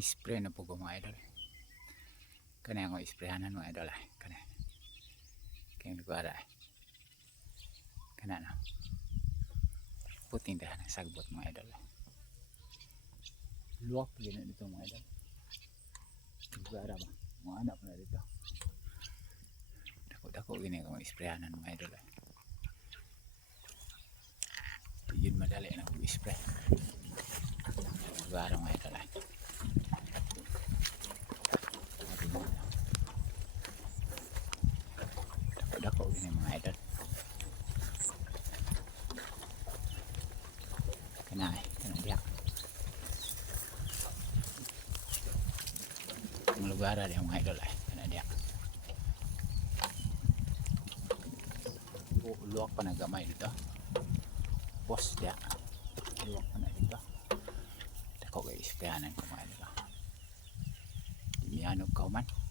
Spray na po ko mga idol. Kanya akong isprayanan mga idol. Kanya. Kaya lugar ay. Kanya na. Puting dahan ng sagbot mga idol. Luwak po gina dito mga idol. Lugar ba? Mga anak po na dito. Dako gini akong isprayanan mga idol. Yun madali na akong ispray. Lugar mga idol. Dako gini mga idol. Kanay, diyak. Ang lugar ada mga idol kanay diyak. Luwak pa na gamay dito. Boss diyak. Luwak pa na dito. Dako kay isprayanan ko mga idol. Di miyanog ka man.